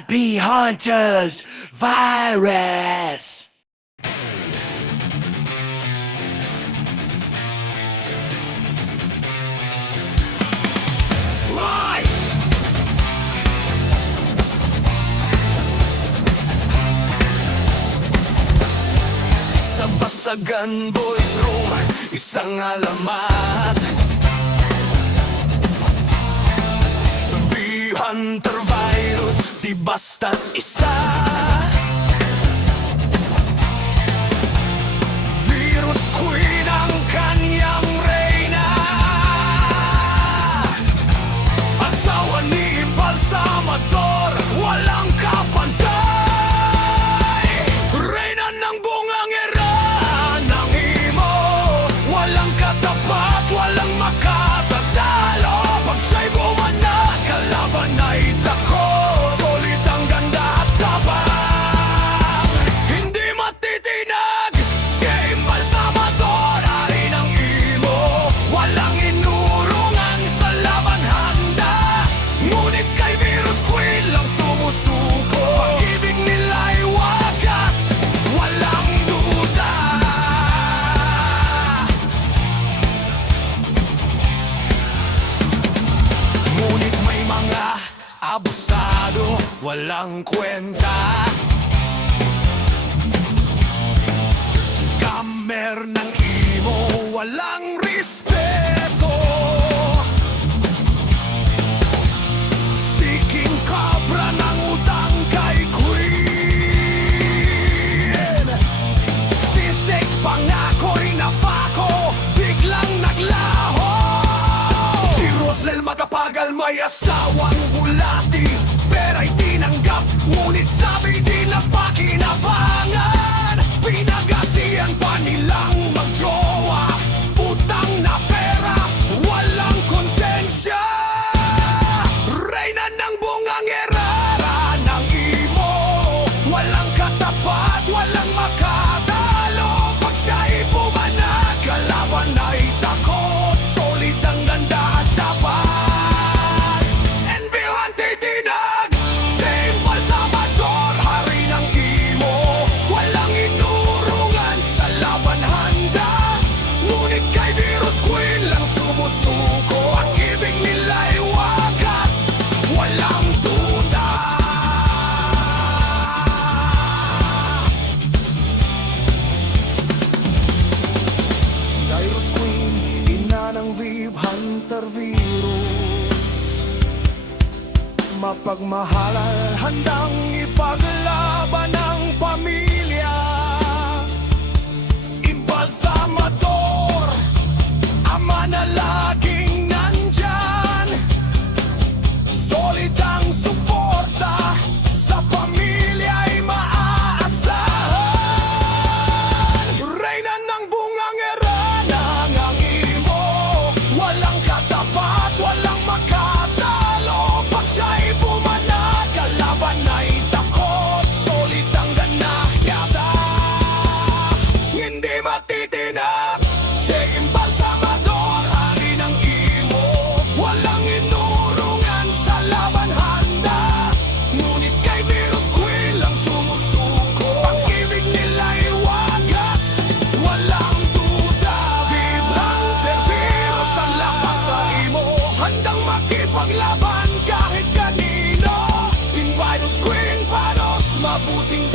Bee Hunters Virus. Right! Sa Basagan Voice Room, isang alamat. Bee Hunter Virus, di basta't isa. Virus Queen ang kanyang reyna. Asawa ni Balsamador, walang kapantay. Reyna ng bungangera ng imo, walang katapat, walang makatatalo. Pag siya'y bumanat, kalaban ay takot. Solid ang ganda at tabang, hindi matitinag. Siya Balsamador, ari ng imo, walang inurungan sa laban handa. Ngunit kay Virus Queen lang sumusuko. Pag-ibig nila'y wagas, walang duda. Ngunit may mga abusado, walang kwenta. Scammer ng imo, walang respeto. Seeking cobra ng utang kay Queen. Pistek pangako'y napako, biglang naglaho. Si Roslel matapagal, may asawang bulati, pera'y tinanggap, ngunit sabi di na pakinabangan. Pinagatian pa nilang magjowa, utang na pera, walang konsensya. Reyna ng bungangera ng imo, walang katapat, walang makatalo. Pag siya'y bumanat, kalaban ay takot. Solid ang ganda at tapat, and beyond titinag. Same Balsamador, hari ng imo, walang inurungan sa laban handa. Ngunit kay Virus Queen lang sumusuko. Ang ibig nila'y wagas, walang duda. Virus Queen, ina ng Bee Hunter virus, mapagmahalan, handang ipaglaban ang pamilya. Balsamador, ama na laging nandyan. Solid ang suporta, sa pamilya'y maaasahan. Reyna ng bungangera ng ang imo, walang katapat, walang makatalo. Pag siya'y bumanat, kalaban ay takot. Solid ang ganap, hindi matitinag. Sige Balsamador, hari ng imo, walang inurungan sa laban handa. Ngunit kay Virus Queen lang sumusuko. Pag-ibig nila'y wagas, walang duda. Bee Hunter virus, ang lakas sa imo, handang makipaglaban kahit kanino. In Virus Queen panos, mabuting